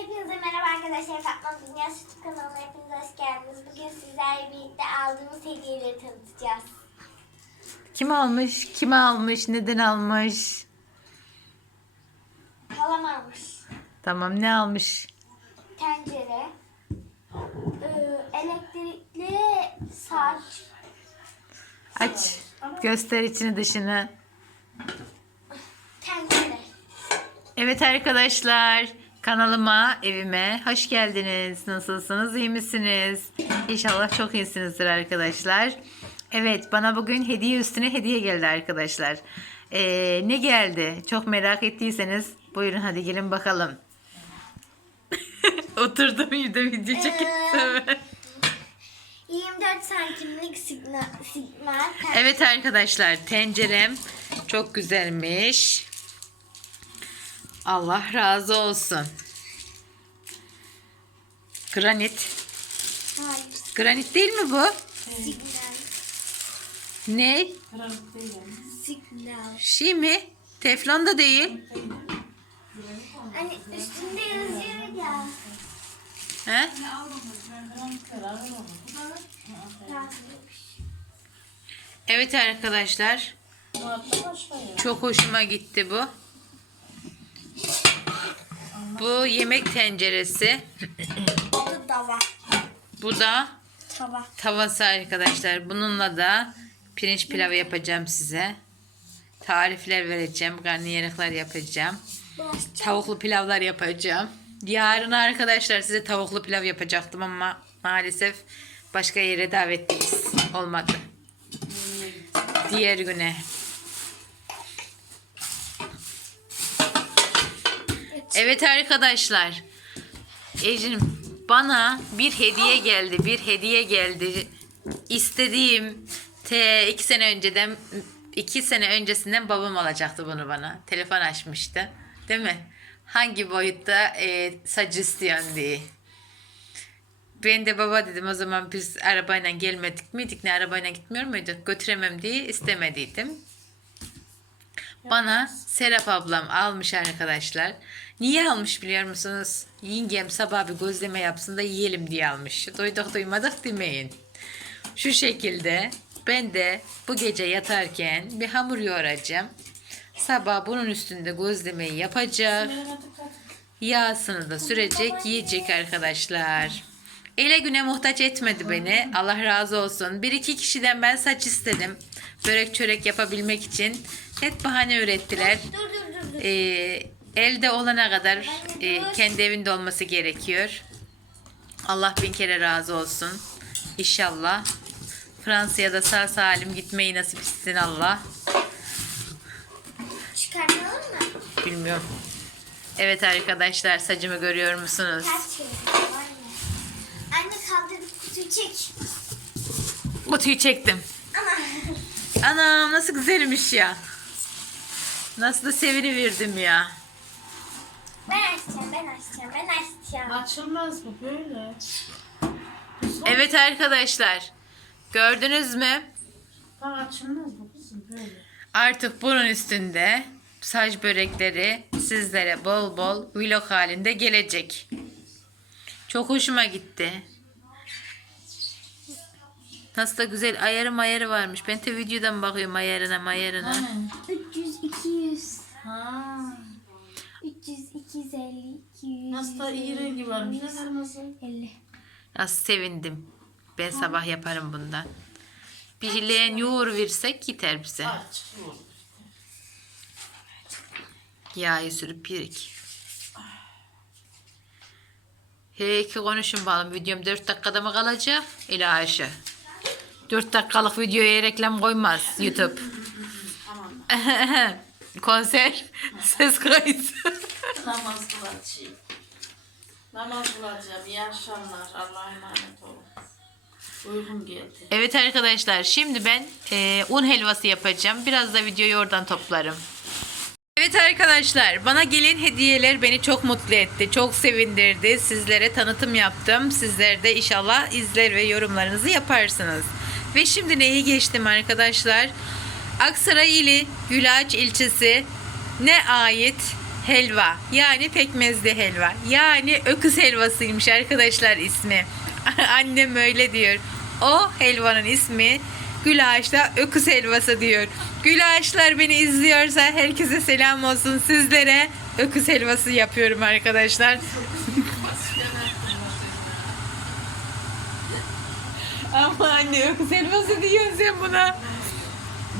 Hepinize merhaba arkadaşlar. Fatma Dünya Sütü kanalına hepiniz hoş geldiniz. Bugün sizlerle birlikte aldığımız hediyeleri tanıtacağız. Kim almış? Kim almış? Neden almış? Halam almış. Tamam ne almış? Tencere, ee, elektrikli saç, Aç. Göster içini dışını. tencere. Evet arkadaşlar. Kanalıma, evime hoş geldiniz. Nasılsınız? iyi misiniz? İnşallah çok iyisinizdir arkadaşlar. Evet bana bugün hediye üstüne hediye geldi arkadaşlar. Ee, ne geldi? Çok merak ettiyseniz buyurun hadi gelin bakalım. Oturdum yüzde video çekildim. 24 santimlik sigma, sigma. Evet arkadaşlar tencerem çok güzelmiş. Allah razı olsun. Granit. Hayır, Granit değil mi bu? signal. Ne? Signal. Şey mi? Teflon da değil. Hani üstünde yazıyor ya. He? Evet arkadaşlar. Çok hoşuma gitti bu. Bu yemek tenceresi. Bu da var. Bu da Tava. tavası arkadaşlar. Bununla da pirinç pilavı yapacağım size. Tarifler vereceğim. Karnıyarıklar yapacağım. Tavuklu pilavlar yapacağım. Yarın arkadaşlar size tavuklu pilav yapacaktım ama maalesef başka yere davetliyiz. Olmadı. Diğer güne. Evet arkadaşlar. Ecrin bana bir hediye geldi. Bir hediye geldi. İstediğim te iki sene önceden iki sene öncesinden babam alacaktı bunu bana. Telefon açmıştı. Değil mi? Hangi boyutta e, saç istiyorsun diye. Ben de baba dedim o zaman biz arabayla gelmedik miydik? Ne arabayla gitmiyor muyduk? Götüremem diye istemediydim. Bana Serap ablam almış arkadaşlar. Niye almış biliyor musunuz? Yengem sabah bir gözleme yapsın da yiyelim diye almış. Duyduk duymadık demeyin. Şu şekilde ben de bu gece yatarken bir hamur yoğuracağım. Sabah bunun üstünde gözlemeyi yapacak. Yağsını da sürecek, yiyecek arkadaşlar. Ele güne muhtaç etmedi beni. Allah razı olsun. Bir iki kişiden ben saç istedim. Börek çörek yapabilmek için. Hep bahane ürettiler. Dur dur dur. dur. Ee, elde olana kadar e, kendi evinde olması gerekiyor. Allah bin kere razı olsun. İnşallah. Fransa'ya da sağ salim gitmeyi nasip etsin Allah. Çıkartalım mı? Bilmiyorum. Evet arkadaşlar saçımı görüyor musunuz? Anne. Anne kaldır kutuyu çek. Kutuyu çektim. Ama. Anam nasıl güzelmiş ya. Nasıl da seviniverdim ya. Ben açacağım, ben açacağım, ben açacağım. Açılmaz bu böyle. Evet arkadaşlar. Gördünüz mü? Bak açılmaz bu kızım böyle. Artık bunun üstünde saç börekleri sizlere bol bol vlog halinde gelecek. Çok hoşuma gitti. Nasıl da güzel ayarı mayarı varmış. Ben de videodan bakıyorum ayarına mayarına. Hani? 300, 200, Ha. 300, 250, 200. Nasıl da iyi rengi varmış. Ne kırmızı? 50. Nasıl sevindim. Ben sabah yaparım bundan. Bir leğen yoğur versek yeter bize. Aç. Yağı sürüp pirik. He ki konuşun bakalım. Videom 4 dakikada mı kalacak? İla Ayşe. 4 dakikalık videoya reklam koymaz YouTube. Konser, ses kayıt. Namaz kılacağım. Namaz kılacağım. İyi akşamlar. Allah'a emanet olun. Uygun geldi. evet arkadaşlar şimdi ben e, un helvası yapacağım. Biraz da videoyu oradan toplarım. Evet arkadaşlar bana gelen hediyeler beni çok mutlu etti. Çok sevindirdi. Sizlere tanıtım yaptım. Sizler de inşallah izler ve yorumlarınızı yaparsınız. Ve şimdi neyi geçtim arkadaşlar? Aksaray ili Gülaç ilçesi ne ait helva. Yani pekmezli helva. Yani öküz helvasıymış arkadaşlar ismi. Annem öyle diyor. O helvanın ismi Gül Ağaç'ta öküz helvası diyor. Gül Ağaçlar beni izliyorsa herkese selam olsun sizlere. Öküz helvası yapıyorum arkadaşlar. Ama anne öküz helvası diyorsun sen buna.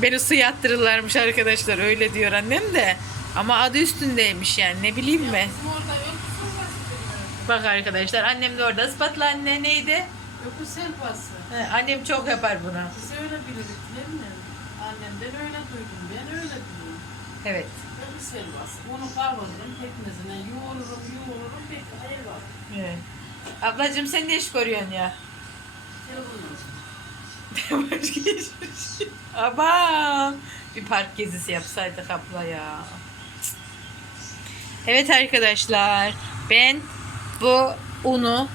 Beni su yattırırlarmış arkadaşlar öyle diyor annem de. Ama adı üstündeymiş yani ne bileyim ben. Helvası Bak arkadaşlar annem de orada ispatla anne neydi? Öküz helvası. He, annem çok yapar bunu. Biz öyle bilirdik değil mi? Annemden öyle duydum. Ben öyle biliyorum. Evet. Öküz helvası. Onu kavururum pekmezine yoğururum yoğururum pek helva. evet. Ablacığım sen ne iş görüyorsun ya? Hiçbir şey. Aman. Bir park gezisi yapsaydık abla ya. Evet arkadaşlar. Ben bu unu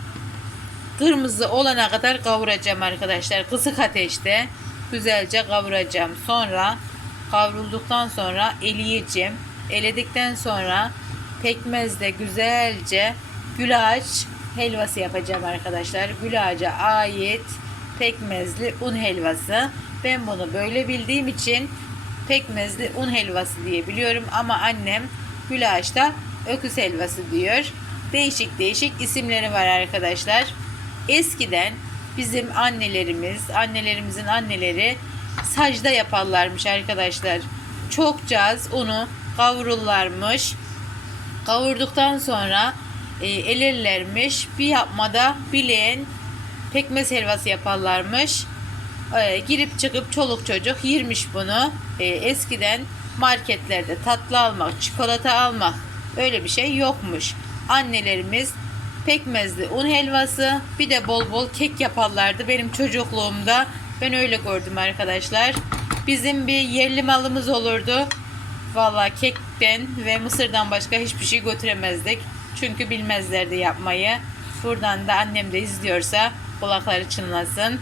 kırmızı olana kadar kavuracağım arkadaşlar. Kısık ateşte güzelce kavuracağım. Sonra kavrulduktan sonra eleyeceğim. Eledikten sonra pekmezle güzelce gülaç helvası yapacağım arkadaşlar. Gülaca ait pekmezli un helvası. Ben bunu böyle bildiğim için pekmezli un helvası diye biliyorum ama annem gülaçta öküz helvası diyor. Değişik değişik isimleri var arkadaşlar. Eskiden bizim annelerimiz, annelerimizin anneleri sacda yaparlarmış arkadaşlar. Çokça az unu kavururlarmış. Kavurduktan sonra e, elirlermiş. Bir yapmada bileğin pekmez helvası yaparlarmış. E, girip çıkıp çoluk çocuk yirmiş bunu. E, eskiden marketlerde tatlı almak, çikolata almak öyle bir şey yokmuş. Annelerimiz pekmezli un helvası bir de bol bol kek yaparlardı benim çocukluğumda. Ben öyle gördüm arkadaşlar. Bizim bir yerli malımız olurdu. Valla kekten ve mısırdan başka hiçbir şey götüremezdik. Çünkü bilmezlerdi yapmayı. Buradan da annem de izliyorsa kulakları çınlasın.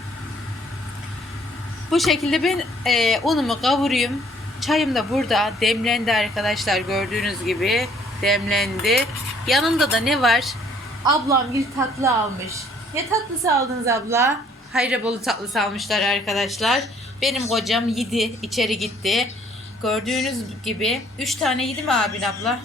Bu şekilde ben e, unumu kavuruyum. Çayım da burada demlendi arkadaşlar gördüğünüz gibi demlendi. Yanında da ne var? Ablam bir tatlı almış. Ne tatlısı aldınız abla? Hayrabolu tatlısı almışlar arkadaşlar. Benim kocam yedi içeri gitti. Gördüğünüz gibi 3 tane yedi mi abin abla?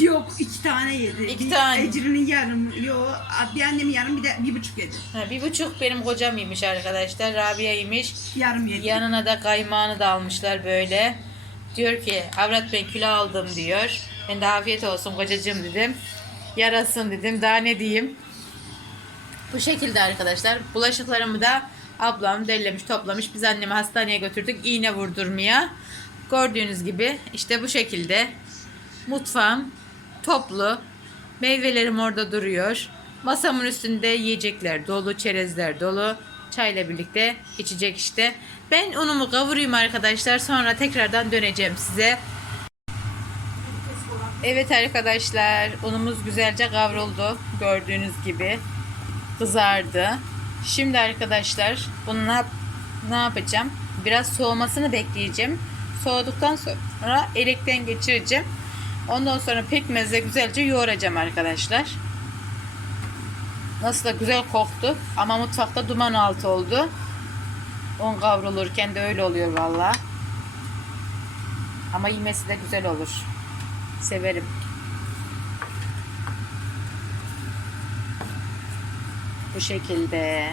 Yok iki tane yedi. İki bir tane. Ecrin'in yarım. Yok bir annemin yarım bir de bir buçuk yedi. Ha, bir buçuk benim kocam yemiş arkadaşlar. Rabia yemiş. Yarım yedi. Yanına da kaymağını da almışlar böyle. Diyor ki avrat ben kilo aldım diyor. Ben de afiyet olsun kocacığım dedim. Yarasın dedim. Daha ne diyeyim. Bu şekilde arkadaşlar. Bulaşıklarımı da ablam derlemiş toplamış. Biz annemi hastaneye götürdük. iğne vurdurmaya. Gördüğünüz gibi işte bu şekilde. Mutfağım toplu. Meyvelerim orada duruyor. Masamın üstünde yiyecekler dolu, çerezler dolu. Çayla birlikte içecek işte. Ben unumu kavurayım arkadaşlar. Sonra tekrardan döneceğim size. Evet arkadaşlar. Unumuz güzelce kavruldu. Gördüğünüz gibi. Kızardı. Şimdi arkadaşlar bunu ne, yap- ne yapacağım? Biraz soğumasını bekleyeceğim. Soğuduktan sonra elekten geçireceğim. Ondan sonra pekmezle güzelce yoğuracağım arkadaşlar. Nasıl da güzel koktu. Ama mutfakta duman altı oldu. Un kavrulurken de öyle oluyor valla. Ama yemesi de güzel olur. Severim. Bu şekilde.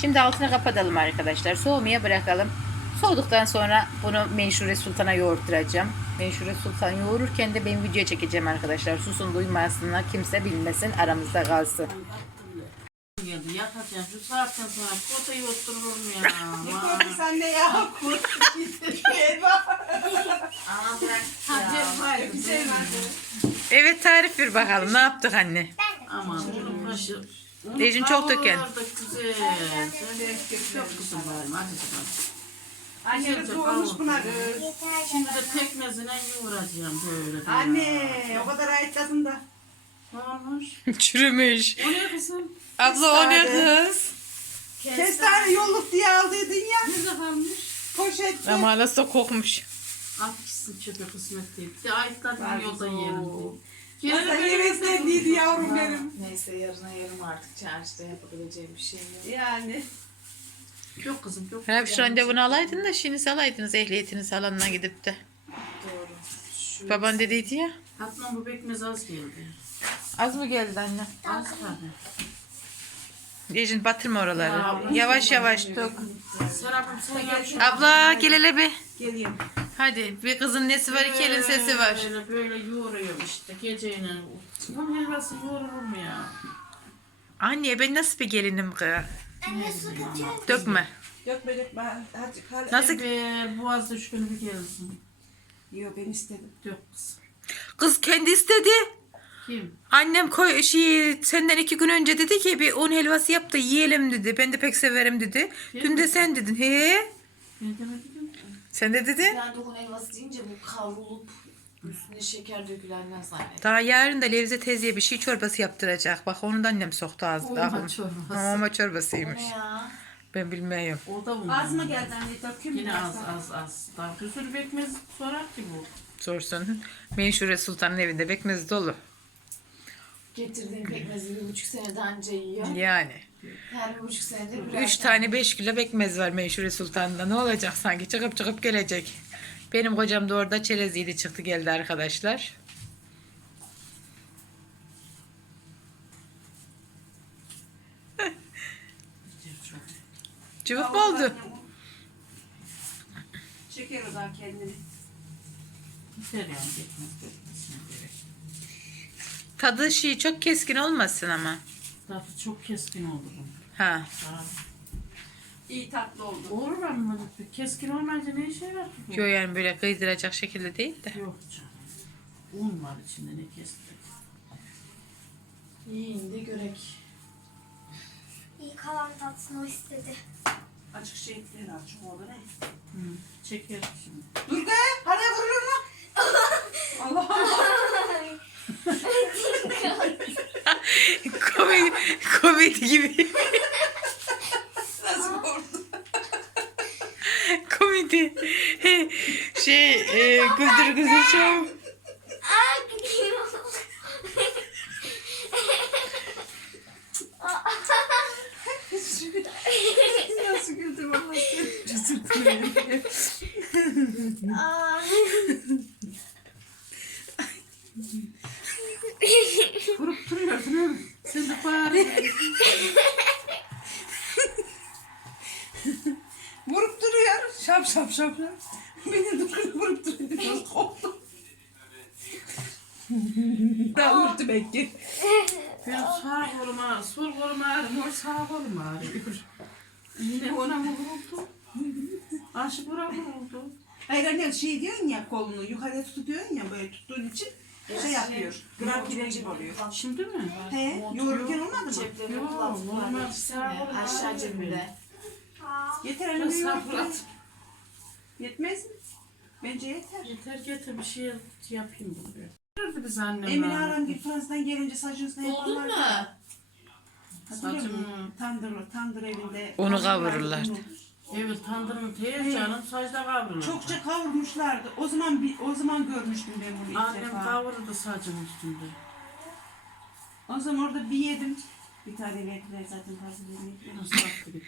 Şimdi altını kapatalım arkadaşlar. Soğumaya bırakalım. Soğuduktan sonra bunu Menşure Sultan'a yoğurtturacağım. Menşure Sultan yoğururken de ben video çekeceğim arkadaşlar. Susun duymasınlar. Kimse bilmesin. Aramızda kalsın. Geldi yatacağım şu saatten sonra kotayı otururum ya. Ne korktun sen de ya? Eyvah. Hayır bir var. Evet tarif ver bakalım. Ne yaptık anne? Aman. Ecin çok döken. Güzel. Çok güzel. Hadi bakalım. Anne soğumuş buna kız. Şimdi de pekmezine yoğuracağım böyle. Anne o kadar ayıtladın da. Ne olmuş? Çürümüş. O ne kızım? Abla o ne kız? Kestane yolluk diye aldıydın ya. Nerede kalmış? Poşette. Ama nasıl da kokmuş. Atmışsın çöpe kısmet değil. Bir de ayıkladın Var yolda yiyelim diye. Nasıl Gene böyle heveslendiydi yavrum benim. Neyse yarına yarım artık çarşıda yapabileceğim bir şey yok. Yani. Yok kızım yok. Hep şu randevunu alaydın da şimdi alaydınız ehliyetiniz alanına gidip de. Doğru. Şu Baban dediydi ya. Hatta bu pekmez az geldi. Az mı geldi anne? Az tabii. Ecin batırma oraları. Ya, Yavaş yavaş dök. Serap'ım sen gel şu Abla gel hele bir. Geleyim. Hadi bir kızın nesi var iki elin sesi var. Böyle böyle yoğuruyor işte geceyle. Bunun helvası yoğurur mu ya? Anne ben nasıl bir gelinim kız? Anne. Dökme. Yok böcek ben. Hadi kal. Nasıl? Be, boğazda gün bir gelsin. Yok ben istedim. Yok kızım. Kız kendi istedi. Kim? Annem koy şey senden iki gün önce dedi ki bir un helvası yap da yiyelim dedi. Ben de pek severim dedi. Dün de sen dedin. He? Ne demedim? Sen de dedin. Ben dokun helvası deyince bu kavrulup üstüne şeker dökülenler zannettim. Daha yarın da Levze teyzeye bir şey çorbası yaptıracak. Bak onu da annem soktu ağzına. Olma çorbası. Ama çorbasıymış. Ne ya? Ben bilmiyorum. O da bunun. Az mı geldi anne? Mi? Yine az az az. Daha bir sürü pekmez sorar ki bu. Sorsun. Menşure Sultan'ın evinde bekmez dolu. Getirdiğim pekmezi bir buçuk seneden önce yiyor. Yani. Her bir buçuk senedir Üç tane beş kilo bekmez var Menşure Sultan'da. Ne olacak sanki? Çıkıp çıkıp gelecek. Benim kocam da orada çereziydi çıktı geldi arkadaşlar. Cıvık mı oldu? Çeker o da kendini. Tadı şey çok keskin olmasın ama. Tadı çok keskin oldu. Ha. Daha- İyi tatlı oldu. Olur ama keskin olmayınca ne işe yarar ki bu? Yo yani böyle kıydıracak şekilde değil de. Yok canım. Un var içinde ne kestik. Yiyin de görek. İyi kalan tatsın o istedi. Açık şey ettiler açık oldu ne? Hı. Çekerim şimdi. Dur be! Hadi vurulur mu? Allah Allah. komedi, komedi gibi. Nasıl vurdu? komedi. Şey e. Aa gidiyor. Nasıl güldüm. Aa. Vurup duruyordun değil mi? Sen de bari. Vurup duruyor. Şap şap şap şap. Beni dur vurup duruyor. Nasıl oldu? Daha vurdu belki. Benim sağ kolum ağrıyor, sol kolum ağrıyor, o sağ kolum ağrıyor. Yine ona mı vuruldu? Aşı bura vuruldu. Hayır anne şey diyorsun ya kolunu yukarıya tutup diyorsun ya böyle tuttuğun için şey yapıyor. Gram kirecik oluyor. Şimdi mi? He, yoğururken olmadı mı? Yok, normal Aşağı cebimde. Yeter anne sabret. Yetmez mi? Bence yeter. Yeter getir bir şey yapayım bunu. Gördü biz annem. Emine Aran gibi Fransa'dan gelince saçın üstüne Doldun yaparlar. mu? Hatırlıyor musun? Saçım- Tandır, tandır evinde. Onu kavururlardı. Evet tandırın teyze canım sacda kavrulur. Çokça kavurmuşlardı. O zaman bir, o zaman görmüştüm ben bunu ilk Annem defa. kavurdu sacın üstünde. O zaman orada bir yedim. Bir tane verdiler zaten fazla yemek. Gitti.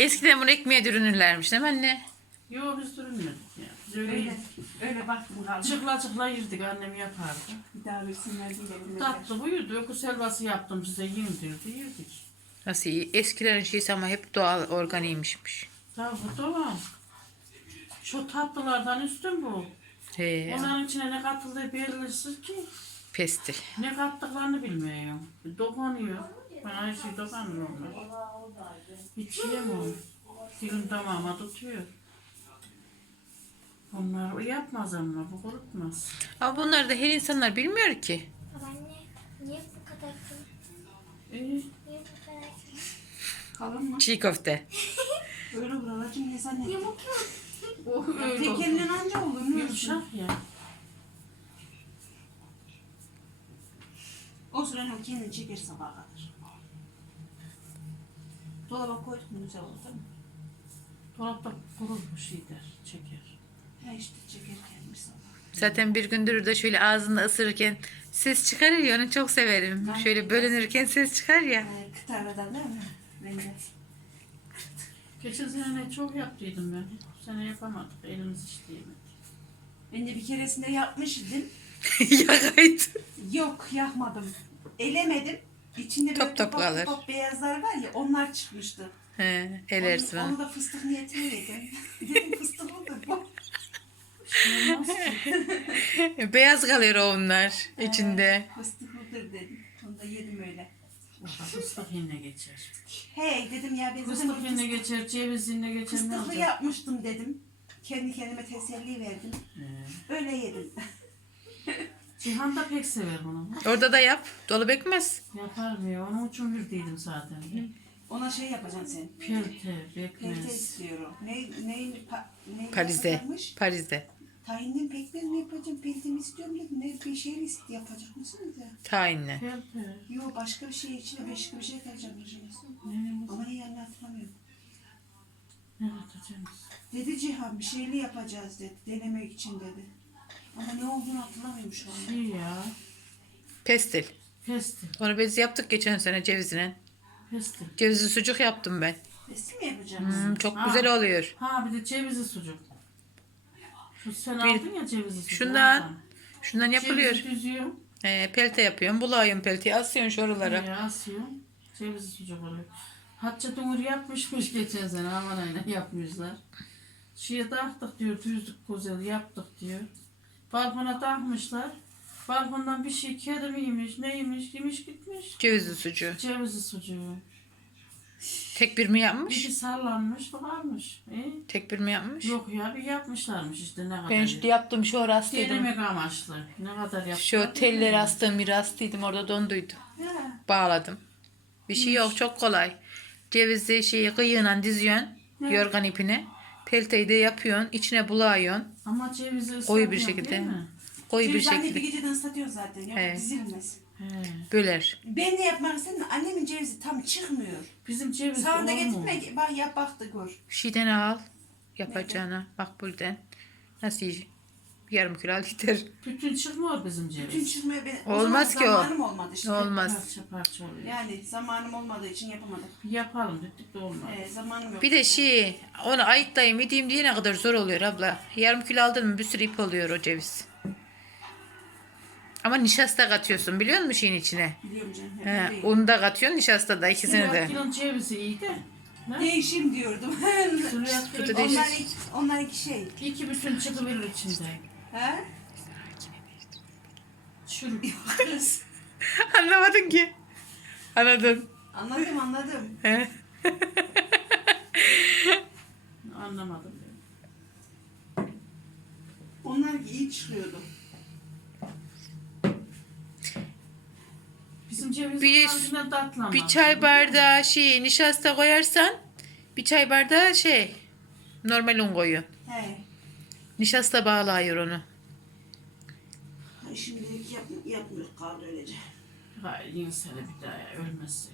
Eskiden bunu ekmeğe dürünürlermiş değil mi anne? Yok biz durmuyoruz ya. Biz öyle Öyle, öyle baktım kaldım. Çıkla çıkla yedik annem yapardı. Bir daha versinler diye dedim. Tatlı buydu. Öküz helvası yaptım size yiyin diyordu. Yedik. Nasıl iyi? Eskilerin şeysi ama hep doğal organiymişmiş. Tabii doğal. Şu tatlılardan üstün bu. He, Onların içine ne katıldığı belirsiz ki. pestil. Ne kattıklarını bilmiyorum. Dokunuyor. Bana her şey dokunur onlar. Hiç yiyemiyorum. Dilim damağıma tutuyor. Onlar yapmaz ama bu kurutmaz. Ama bunları da her insanlar bilmiyor ki. Babaanne niye bu kadar kalın? İyi. Niye bu kadar kalın? Kalın mı? Çiğ köfte. Öyle buralarcım ne zannettin? Yamuk mu? O öyle Tek oldu. elinden anca olur. Ne olsun? Yumuşak ya. O süren o kendini çeker sabaha kadar. Dolaba koyduk mu güzel olur değil mi? Dolapta kurur bu şey der, çeker. Ha işte çekerken bir sabah. Zaten bir gündür de şöyle ağzında ısırırken ses çıkarır ya onu çok severim. Şöyle bölünürken ses çıkar ya. Ee, kıtaradan değil mi? Ben de. Geçen sene çok yaptıydım ben. Bu sene yapamadık. Elimiz işleyemedi. Ben de bir keresinde yapmıştım. Yakaydı. Yok yakmadım. Elemedim. İçinde böyle Top top topak kalır. topak beyazlar var ya onlar çıkmıştı. He, elersin onu, onu. onu da fıstık niyetine yedim. Dedim fıstıklıdır bu. Olmaz ki. Beyaz kalıyor o onlar içinde. Fıstıklıdır dedim. Onu da yedim öyle. Fıstık yine geçer. Hey dedim ya ben zaten Fıstık yine fıstık, geçer, ceviz yine geçer. Ne fıstıklı olacak? yapmıştım dedim. Kendi kendime teselli verdim. Ee, Öyle yedim. Cihan da pek sever bunu. Orada da yap. Dolu bekmez. Yapar mı ya? Onun için verdiydim zaten. Ona şey yapacaksın sen. Pelte, Pelte bekmez. istiyor o. Ne, neyin, pa, neyin Paris'te. yapacakmış? Tahinden pekmez mi yapacağım? Mi istiyorum dedim. Ne bir şey ist- yapacak mısınız ya? Tayinle. Pelte. Yok başka bir şey içine başka bir şey katacakmış. Ne, Ama ne yani hatırlamıyorum. ne katacağız? Dedi Cihan bir şeyli yapacağız dedi. Denemek için dedi. Ama ne olduğunu hatırlamıyorum şu anda. Şey ya. Pestil. Pestil. Onu biz yaptık geçen sene cevizine. Pestil. Cevizli sucuk yaptım ben. Resim mi yapacağız? Hmm, çok Ha. güzel oluyor. Ha bir de cevizli sucuk. Şu sen Bir- aldın ya cevizli sucuk. Şundan oradan. Şundan yapılıyor. Cevizi düzüyorum. Ee, pelte yapıyorum. Bulayım pelteyi asıyorsun şuralara. Ya asıyorum. Cevizli sucuk oluyor. Hatice Dumur yapmışmış geçen sene. Aman aynen yapmışlar. Şeye taktık diyor. Düzdük güzel yaptık diyor. Balkona takmışlar. Balkondan bir şey kedi miymiş neymiş yemiş gitmiş. Cevizli sucuğu. Cevizli sucuğu. Tek bir mi yapmış? şey sallanmış bakarmış. E? Tek bir mi yapmış? Yok ya bir yapmışlarmış işte ne kadar. Ben işte yaptım şu rastıydım. Denemek amaçlı. Ne kadar yaptılar. Şu telleri astım bir rastıydım orada donduydu. Ha. Bağladım. Bir şey yok çok kolay. Cevizi şeyi kıyığına diziyorsun. Yorgan ipine. Pelteyi de yapıyorsun. içine bulağıyorsun. Ama cevizi Koyu bir şekilde. değil mi? Koyu bir Ceviz şekilde geceden ıslatıyorsun zaten. Yok He. dizilmez. He. böler. Ben de yapmak istedim. Annemin cevizi tam çıkmıyor. Bizim ceviz Sağında olmuyor. getirme. Bak yap bak da gör. Şeyden al. Yapacağına. Makbulden. Nasıl yiyecek? Yarım kilo al yeter. Bütün çıkmıyor bizim ceviz. Bütün çıkmıyor. Ben, o Olmaz zaman ki o. Zamanım olmadı işte. Olmaz. Parça parça oluyor. Yani zamanım olmadığı için yapamadık. Yapalım dedik de olmadı. Ee, zamanım yok. Bir de şey onu ayıtlayayım edeyim diye ne kadar zor oluyor abla. Yarım kilo aldın mı bir sürü ip oluyor o ceviz. Ama nişasta katıyorsun biliyor musun şeyin içine? Biliyorum canım. He, He, unu da katıyorsun nişasta da ikisini de. Kilon cevizi iyi de. Ne? Değişim diyordum. Kilon- değişik. onlar, iki, onlar iki şey. İki bütün çıkıverir içinde. He? Çürük. Kız. Anlamadın ki. Anladın. Anladım anladım. He. Anlamadım. Onlar iyi çıkıyordu. Bizim Bir- bir, tatlı Bir çay bardağı şey nişasta koyarsan bir çay bardağı şey normal un koyuyorsun. He. Nişasta bağlıyor onu. Ha, Şimdilik yap, yapmıyor kaldı öylece. Hayır yine sene bir daha ya, ölmezsek.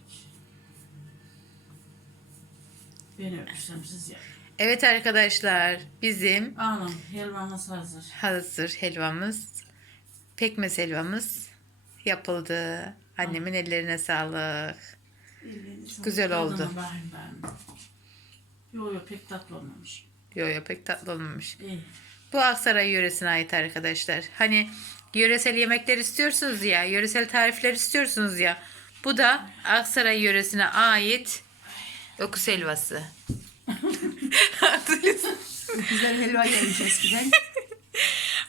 Ben ölürsem siz yapın. Evet arkadaşlar bizim Anam helvamız hazır. hazır helvamız pekmez helvamız yapıldı. Annemin ellerine sağlık. Ellerine sağlık. Güzel oldu. Tadına bakayım ben. Yo yo pek tatlı olmamış. Yo yo pek tatlı olmamış. İyi. Bu Aksaray yöresine ait arkadaşlar. Hani yöresel yemekler istiyorsunuz ya, yöresel tarifler istiyorsunuz ya. Bu da Aksaray yöresine ait öküz helvası. Güzel helva yemiş eskiden.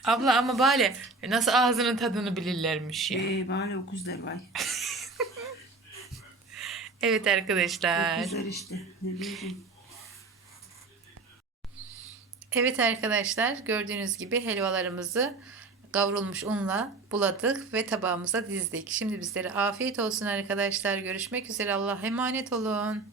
Abla ama bari nasıl ağzının tadını bilirlermiş ya. Eee bana okuzlar var. Evet arkadaşlar. Okuzlar işte. Ne diyeceğim. Evet arkadaşlar gördüğünüz gibi helvalarımızı kavrulmuş unla buladık ve tabağımıza dizdik. Şimdi bizlere afiyet olsun arkadaşlar. Görüşmek üzere. Allah'a emanet olun.